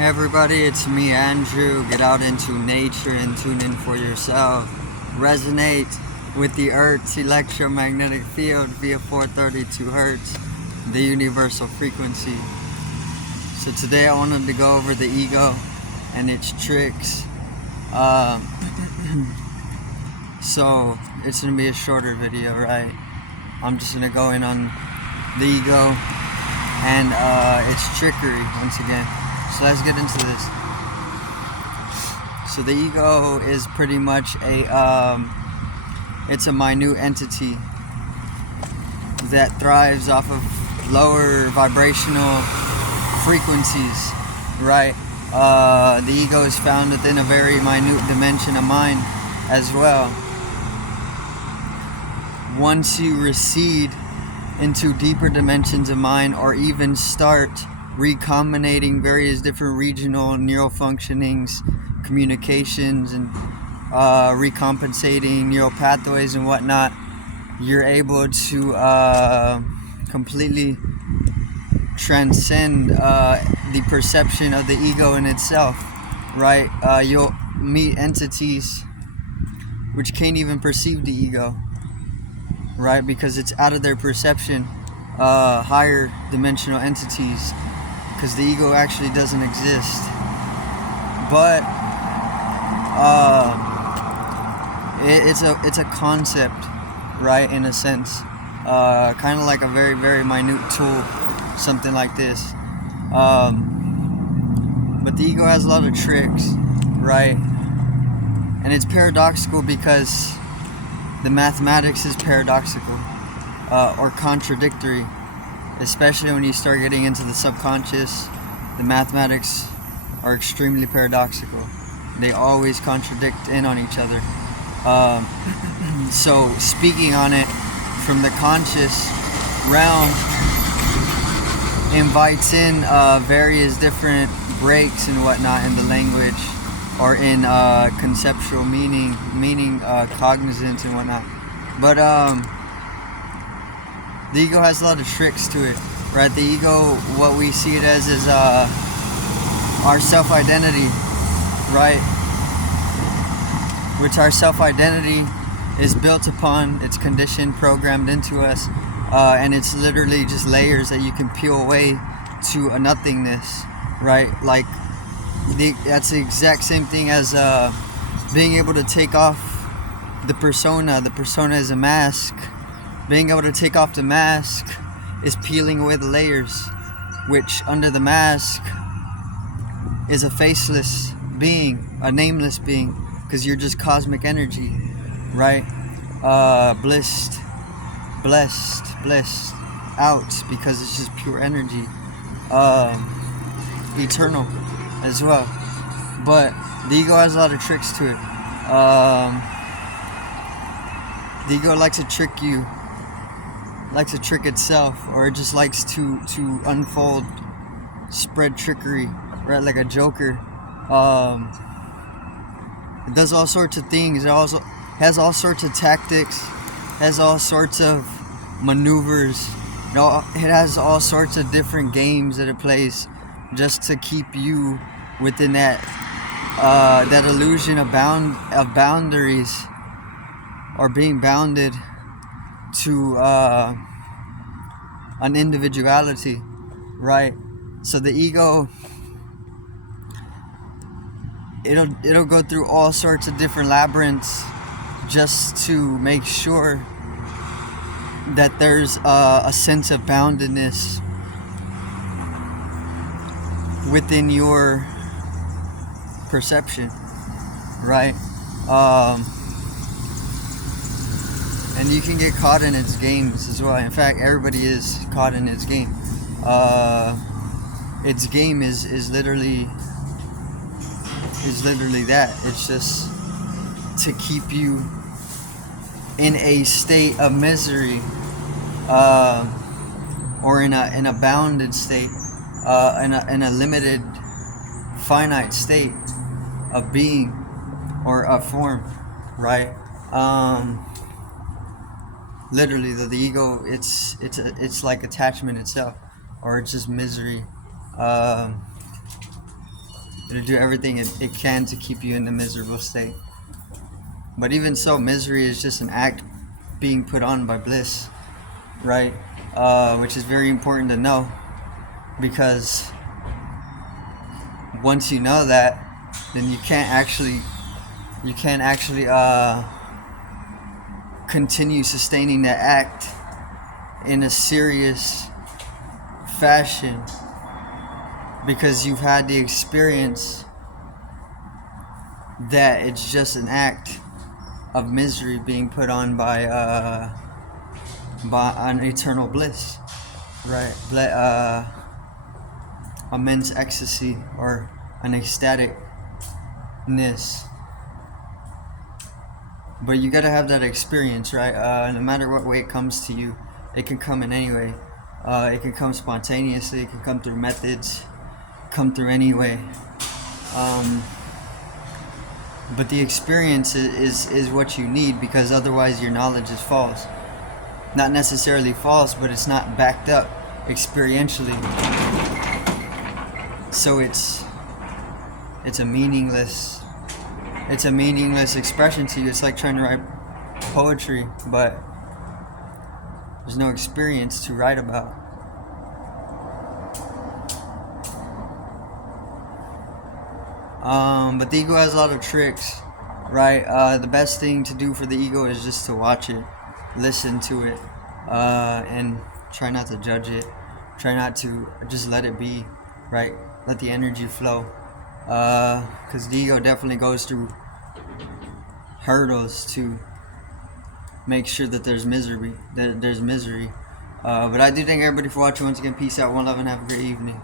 Hey everybody, it's me, Andrew. Get out into nature and tune in for yourself. Resonate with the Earth's electromagnetic field via 432 Hertz, the universal frequency. So today I wanted to go over the ego and its tricks. So it's going to be a shorter video, right? I'm just going to go in on the ego and its trickery once again. So let's get into this. So the ego is pretty much it's a minute entity that thrives off of lower vibrational frequencies, right? The ego is found within a very minute dimension of mind as well. Once you recede into deeper dimensions of mind, or even start recombinating various different regional neural functionings, communications, and recompensating neural pathways and whatnot, you're able to completely transcend the perception of the ego in itself, right? You'll meet entities which can't even perceive the ego, right? Because it's out of their perception. Higher dimensional entities, because the ego actually doesn't exist, but it's a concept, right? In a sense, kind of like a very, very minute tool, something like this. But the ego has a lot of tricks, right? And it's paradoxical because the mathematics is paradoxical, or contradictory, especially when you start getting into the subconscious. The mathematics are extremely paradoxical. They always contradict in on each other. So speaking on it from the conscious realm invites in various different breaks and whatnot in the language, or in conceptual meaning, cognizance and whatnot. But the ego has a lot of tricks to it, right? The ego, what we see it as is our self-identity, right? Which our self-identity is built upon, it's conditioned, programmed into us, and it's literally just layers that you can peel away to a nothingness, right? Like, that's the exact same thing as being able to take off the persona. The persona is a mask. Being able to take off the mask is peeling away the layers, which under the mask is a faceless being, a nameless being, because you're just cosmic energy, right? Blessed out, because it's just pure energy, eternal as well. But the ego has a lot of tricks to it. The ego likes to trick you, likes to trick itself, or it just likes to unfold, spread trickery, right? Like a joker. It does all sorts of things. It also has all sorts of tactics, has all sorts of maneuvers. It has all sorts of different games that it plays just to keep you within that illusion of boundaries, or being bounded to an individuality, right? So the ego, it'll go through all sorts of different labyrinths just to make sure that there's a sense of boundedness within your perception, right? And you can get caught in its games as well. In fact, everybody is caught in its game. Its game is literally that. It's just to keep you in a state of misery, or in a bounded state, in a limited, finite state of being, or of form, right? Literally, the ego, it's like attachment itself, or it's just misery. It'll do everything it can to keep you in a miserable state. But even so, misery is just an act being put on by bliss, right? Which is very important to know, because once you know that, then you can't actually continue sustaining that act in a serious fashion, because you've had the experience that it's just an act of misery being put on by an eternal bliss, right? Immense ecstasy, or an ecstaticness. But you gotta have that experience, right? No matter what way it comes to you, it can come in any way. It can come spontaneously, it can come through methods, come through any way. But the experience is what you need, because otherwise your knowledge is false. Not necessarily false, but it's not backed up experientially. So it's a meaningless expression to you. It's like trying to write poetry, but there's no experience to write about. But the ego has a lot of tricks, right? The best thing to do for the ego is just to watch it, listen to it, and try not to judge it. Try not to, just let it be, right? Let the energy flow. Because the ego definitely goes through hurdles to make sure that there's misery. But I do thank everybody for watching. Once again, peace out, one love, and have a great evening.